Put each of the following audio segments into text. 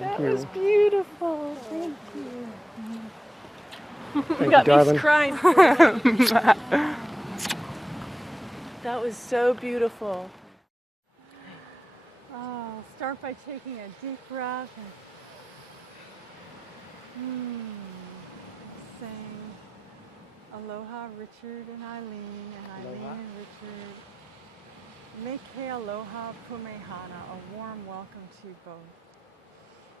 That was beautiful. Thank you. Thank Got you, me crying. That was so beautiful. Start by taking a deep breath and saying aloha, Richard and Eileen, and Eileen and Richard. Meke aloha pumehana, a warm welcome to you both.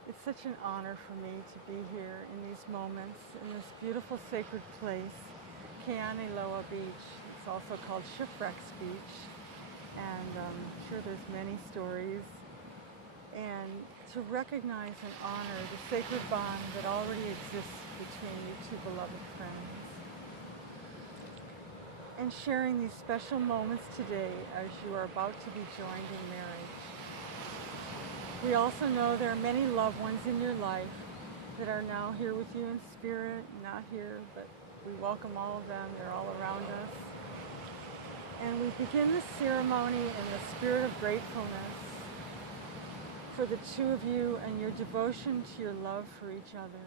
It's such an honor for me to be here in these moments, in this beautiful sacred place, Keaneloa Beach. It's also called Shipwrecks Beach, and I'm sure there's many stories. And to recognize and honor the sacred bond that already exists between you two beloved friends. And sharing these special moments today as you are about to be joined in marriage. We also know there are many loved ones in your life that are now here with you in spirit, not here, but we welcome all of them. They're all around us. And we begin the ceremony in the spirit of gratefulness for the two of you and your devotion to your love for each other.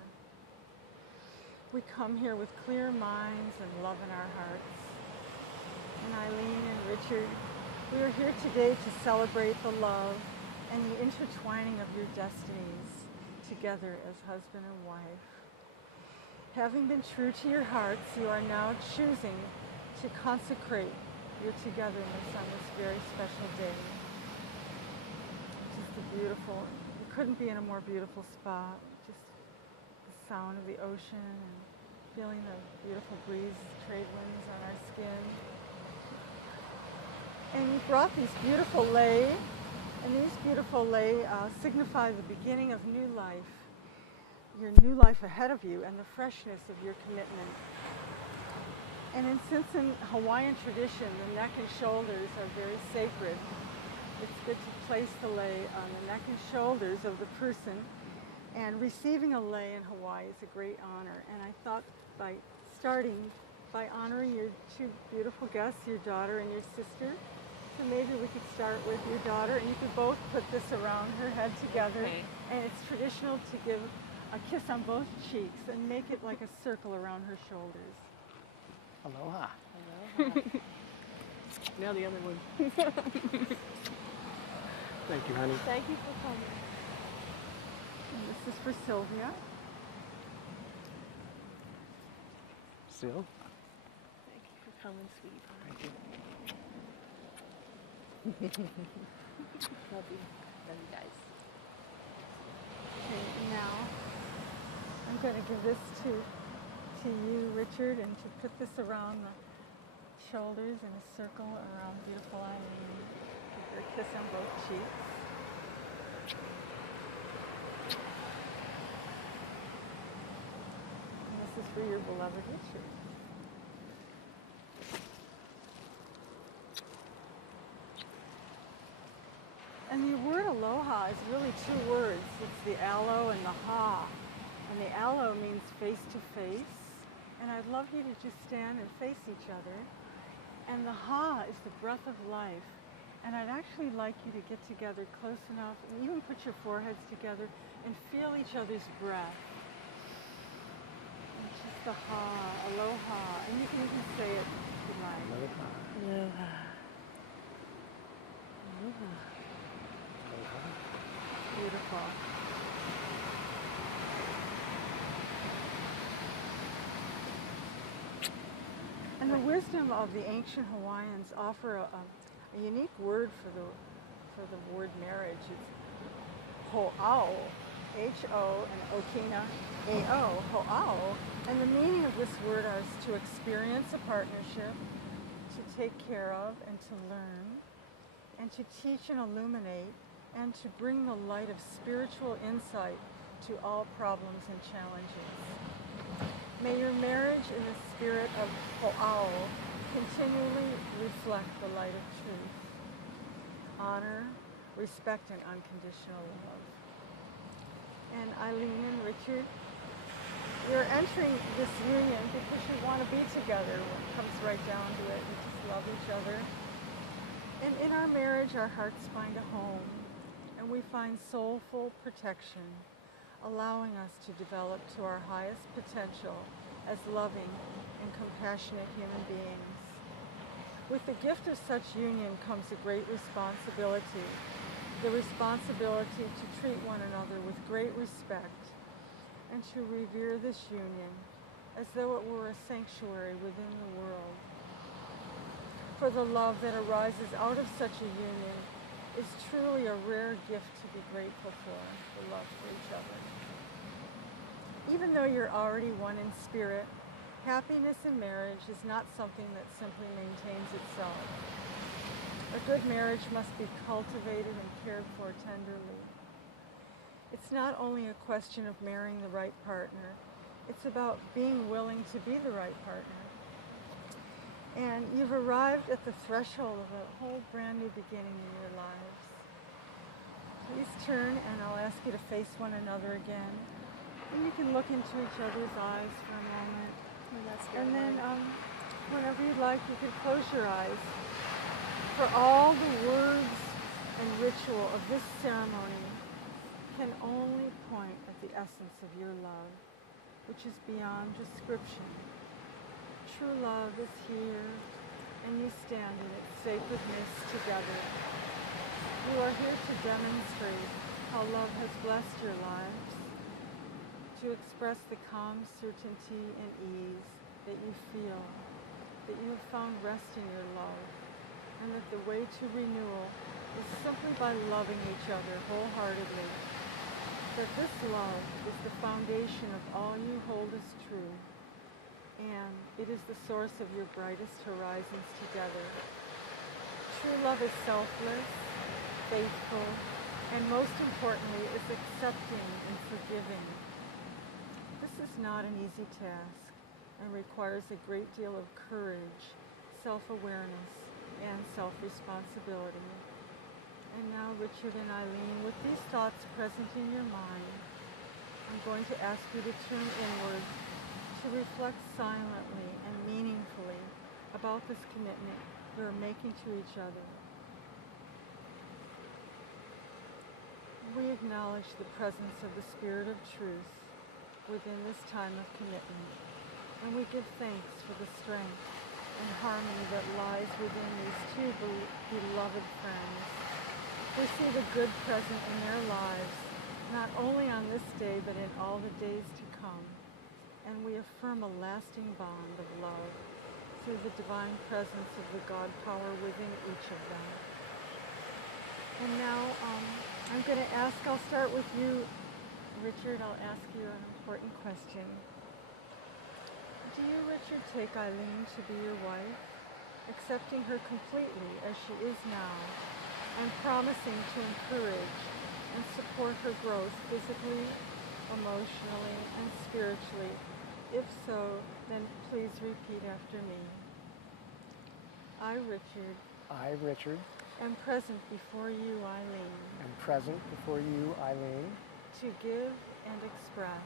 We come here with clear minds and love in our hearts. And Eileen and Richard, we are here today to celebrate the love and the intertwining of your destinies together as husband and wife. Having been true to your hearts, you are now choosing to consecrate your togetherness on this very special day. Just a beautiful, you couldn't be in a more beautiful spot. Just the sound of the ocean and feeling the beautiful breeze, trade winds on our skin. And you brought these beautiful lei, and these beautiful lei signify the beginning of new life, your new life ahead of you, and the freshness of your commitment. And since in Hawaiian tradition, the neck and shoulders are very sacred, it's good to place the lei on the neck and shoulders of the person. And receiving a lei in Hawaii is a great honor. And I thought by starting by honoring your two beautiful guests, your daughter and your sister, so maybe we could start with your daughter, and you could both put this around her head together. Okay. And it's traditional to give a kiss on both cheeks and make it like a circle around her shoulders. Aloha. Aloha. Now the other one. Thank you, honey. Thank you for coming. And this is for Sylvia. Sil? Thank you for coming, sweetheart. Thank you. Love you. Love you guys. Okay, and now I'm going to give this to you, Richard, and to put this around the shoulders in a circle around beautiful Eileen. Give her a kiss on both cheeks. And this is for your beloved Richard. And the word aloha is really two words. It's the alo and the ha. And the alo means face to face. And I'd love you to just stand and face each other. And the ha is the breath of life. And I'd actually like you to get together close enough and even put your foreheads together and feel each other's breath. And just the ha, aloha. And you can even say it if you like. Aloha. Aloha. Aloha. Aloha. Beautiful. And the wisdom of the ancient Hawaiians offer a unique word for the word marriage. It's ho'ao, H-O, and okina, A-O, ho'ao. And the meaning of this word is to experience a partnership, to take care of and to learn, and to teach and illuminate, and to bring the light of spiritual insight to all problems and challenges. May your marriage in the spirit of ho'ao continually reflect the light of truth, honor, respect, and unconditional love. And Eileen and Richard, you're entering this union because you want to be together. When it comes right down to it, you just love each other. And in our marriage, our hearts find a home, and we find soulful protection, allowing us to develop to our highest potential as loving and compassionate human beings. With the gift of such union comes a great responsibility, the responsibility to treat one another with great respect and to revere this union as though it were a sanctuary within the world. For the love that arises out of such a union is truly a rare gift to be grateful for, the love for each other. Even though you're already one in spirit, happiness in marriage is not something that simply maintains itself. A good marriage must be cultivated and cared for tenderly. It's not only a question of marrying the right partner, it's about being willing to be the right partner. And you've arrived at the threshold of a whole brand new beginning in your lives. Please turn and I'll ask you to face one another again. And you can look into each other's eyes for a moment. And then whenever you'd like, you can close your eyes. For all the words and ritual of this ceremony can only point at the essence of your love, which is beyond description. True love is here, and you stand in its sacredness together. You are here to demonstrate how love has blessed your lives, to express the calm certainty and ease that you feel, that you have found rest in your love, and that the way to renewal is simply by loving each other wholeheartedly, that this love is the foundation of all you hold as true, and it is the source of your brightest horizons together. True love is selfless, faithful, and most importantly, is accepting and forgiving. This is not an easy task and requires a great deal of courage, self-awareness, and self-responsibility. And now, Richard and Eileen, with these thoughts present in your mind, I'm going to ask you to turn inward to reflect silently and meaningfully about this commitment you're making to each other. We acknowledge the presence of the Spirit of Truth within this time of commitment, and we give thanks for the strength and harmony that lies within these two beloved friends. We see the good present in their lives, not only on this day, but in all the days to come. And we affirm a lasting bond of love through the divine presence of the God power within each of them. And now I'm going to ask, I'll start with you, Richard. I'll ask you an important question. Do you, Richard, take Eileen to be your wife, accepting her completely as she is now, and promising to encourage and support her growth physically, emotionally, and spiritually? If so, then please repeat after me. I, Richard, am present before you, Eileen. Am present before you, Eileen. To give and express.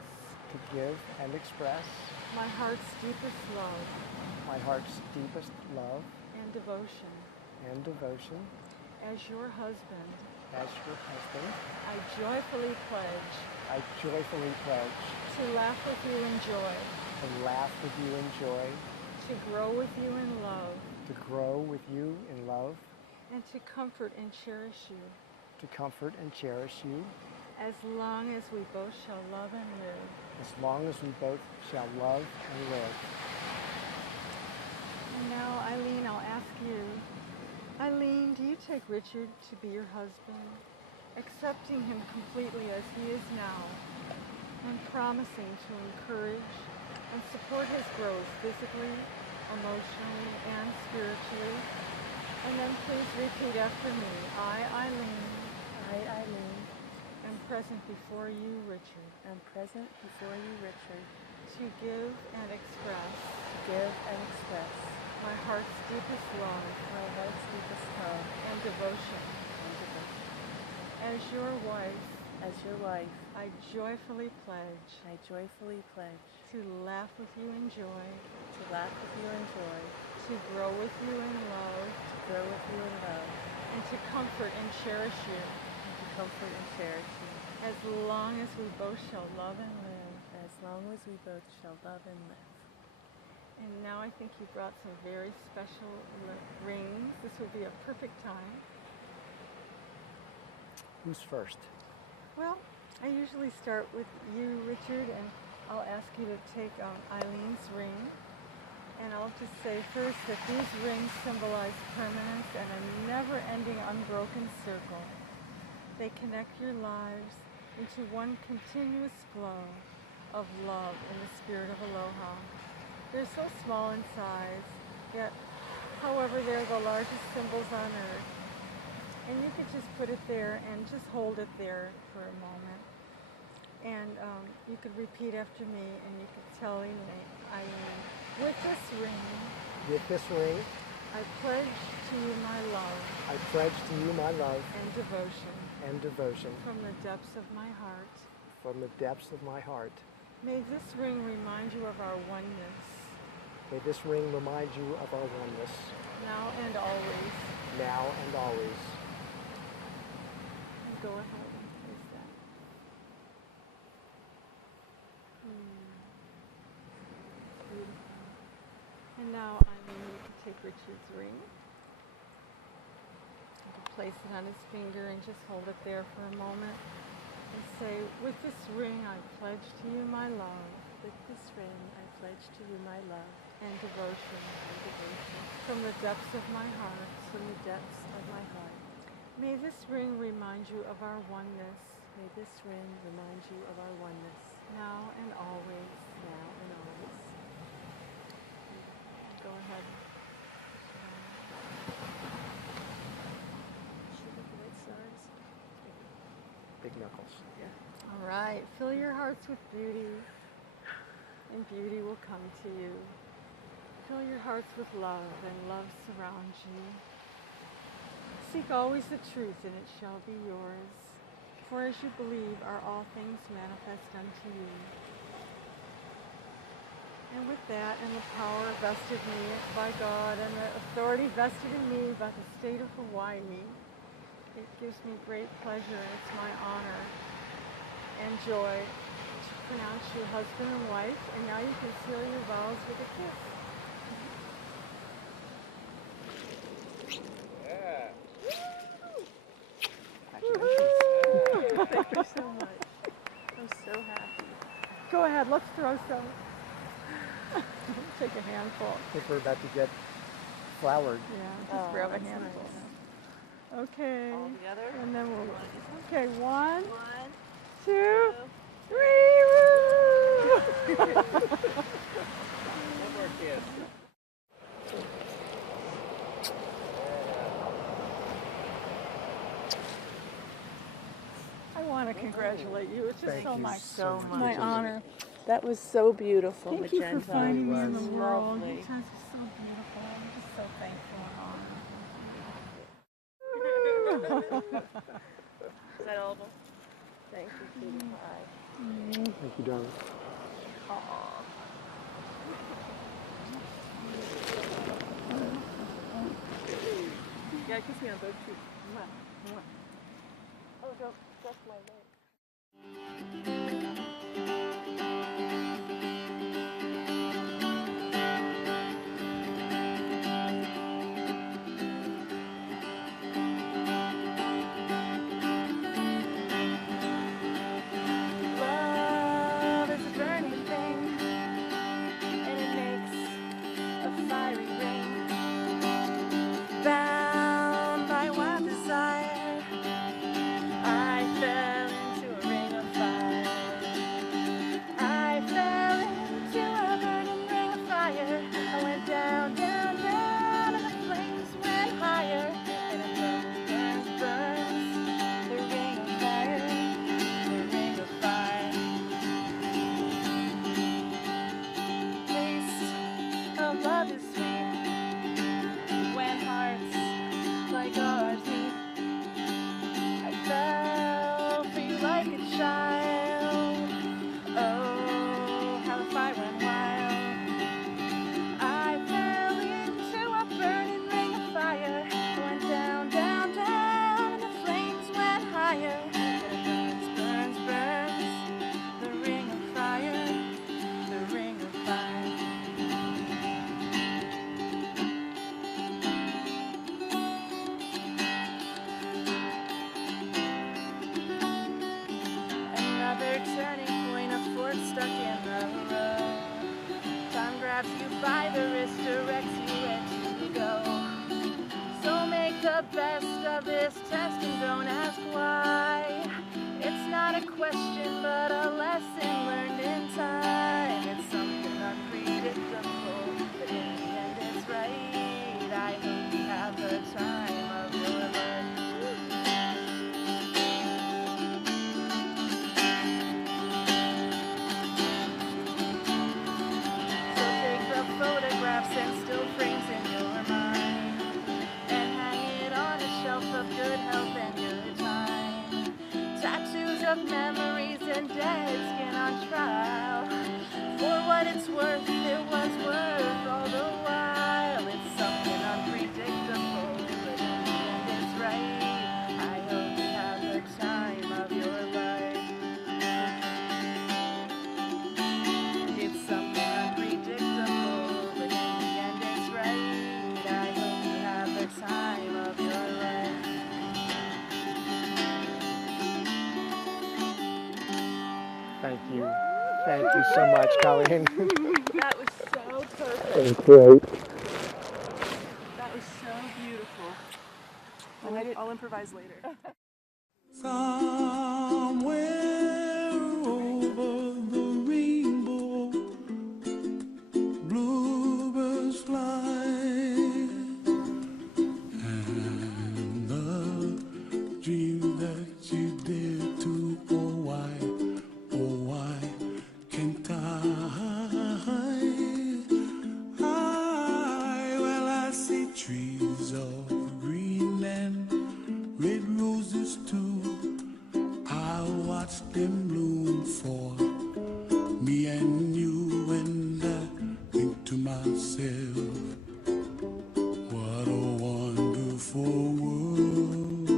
To give and express. My heart's deepest love. My heart's deepest love. and devotion. and devotion. As your husband, As your husband, I joyfully pledge I joyfully pledge to laugh with you in joy, to laugh with you in joy, to grow with you in love, to grow with you in love, and to comfort and cherish you, to comfort and cherish you, as long as we both shall love and live. as long as we both shall love and live. And now, Eileen, I'll ask you, Eileen, do you take Richard to be your husband, accepting him completely as he is now, and promising to encourage and support his growth physically, emotionally, and spiritually? And then please repeat after me. I, Eileen, am present before you, Richard, am present before you, Richard, to give and express my heart's deepest love and devotion. As your wife, I joyfully pledge to laugh with you in joy, to grow with you in love, and to comfort and cherish you, as long as we both shall love and live. And now I think you brought some very special rings. This would be a perfect time. Who's first? Well, I usually start with you, Richard, and I'll ask you to take Eileen's ring. And I'll just say first that these rings symbolize permanence and a never-ending unbroken circle. They connect your lives into one continuous flow of love in the spirit of aloha. They're so small in size, yet, however, they're the largest symbols on earth. And you could just put it there and just hold it there for a moment. And you could repeat after me, and you could tell Eileen, with this ring, I pledge to you my love I pledge to you my love and devotion from the depths of my heart. the depths of my heart. May this ring remind you of our oneness, May this ring remind you of our oneness, now and always. now and always. And go ahead and place that. Beautiful. And now, Eileen, you can take Richard's ring. You can place it on his finger and just hold it there for a moment. And say, with this ring I pledge to you my love and devotion from the depths of my heart. May this ring remind you of our oneness, now and always. Go ahead. Big knuckles. All right, fill your hearts with beauty, and beauty will come to you. Fill your hearts with love, and love surrounds you. Seek always the truth, and it shall be yours. For as you believe are all things manifest unto you. And with that, and the power vested in me by God, and the authority vested in me by the state of Hawaii, it gives me great pleasure, and it's my honor and joy to pronounce you husband and wife, and now you can seal your vows with a kiss. Thank you so much. I'm so happy. Go ahead, let's throw some. Take a handful. I think we're about to get flowered. Yeah, just grab a that's handful. nice. Okay. All together? And then we'll. One, Okay, one, two, two. three. Woo! One more kiss. I want to congratulate you. It's just Thank so you much. so much. My honor. That was so beautiful, Thank you for Magenta. finding me in the It was world. You lovely. guys are so beautiful. I'm just so thankful and honored. Is that all of them? Thank you, Cutie Pie. Thank you, darling. Aw. Yeah, kiss me on both cheeks. Mwah. Mwah. Oh, don't touch my leg. Love is a burning thing, and it makes a fiery ring. Bound by wild desire, I fell into a ring of fire. I fell into a burning ring of fire. I went down, down, down, and the flames went higher. And it burns, burns, burns, the ring of fire, the ring of fire. Taste of love is sweet when hearts like ours meet. I fell for you like a child. Oh, how the fire went wild. I fell into a burning ring of fire. I went down, down, down, and the flames went higher. And it burns, burns, burns, the ring of fire, the ring of fire. Another turning point, a fork stuck in the road. Time grabs you by the wrist, directs you where to go. So make the best of this test and don't ask why. It's not a question, but a lesson learned in time. It's something unpredictable, but in the end it's right. I hope you have the time of your life. So take the photographs and still frames in your mind and hang it on a shelf of good health and good time. Tattoos of memories and dead skin on trial. For what it's worth, it was worth all the while. It's something unpredictable, but in the end it's right. I hope you have the time of your life. It's something unpredictable, but in the end it's right. I hope you have the time of your life. Thank you. Thank you so much, Colleen. That was so perfect. That was great. That was so beautiful. I'll improvise later. Somewhere over the rainbow, bluebirds fly, and the dream that you did to, oh why can't well, I see trees of green and red roses too. I watch them bloom for me and you, and I think to myself, what a wonderful world.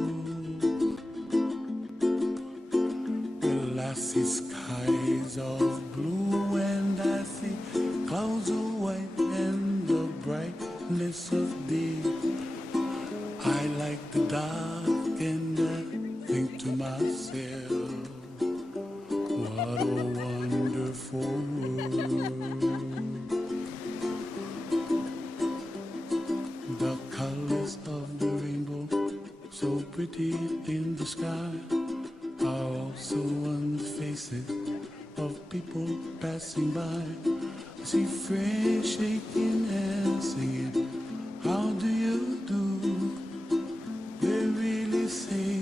Well, I see skies of blue and I see clouds of white and the brightness of day. I like the dark and I think to myself, what a wonderful world. The colors of the rainbow, so pretty in the sky, are also on the faces of people passing by. I see friends shaking hands, singing, how do you do? They really say,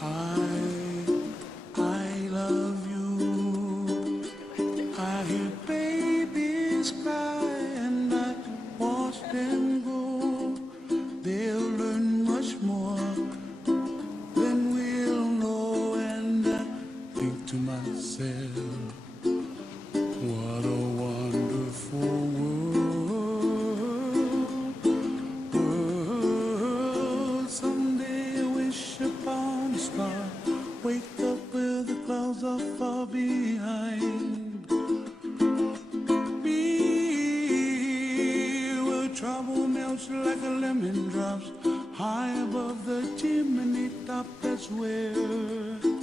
I love you. I hear babies cry and I watch them go. They'll learn much more than we'll know, and I think to myself, what a wonderful world. trouble melts like a lemon drops high above the chimney top. That's where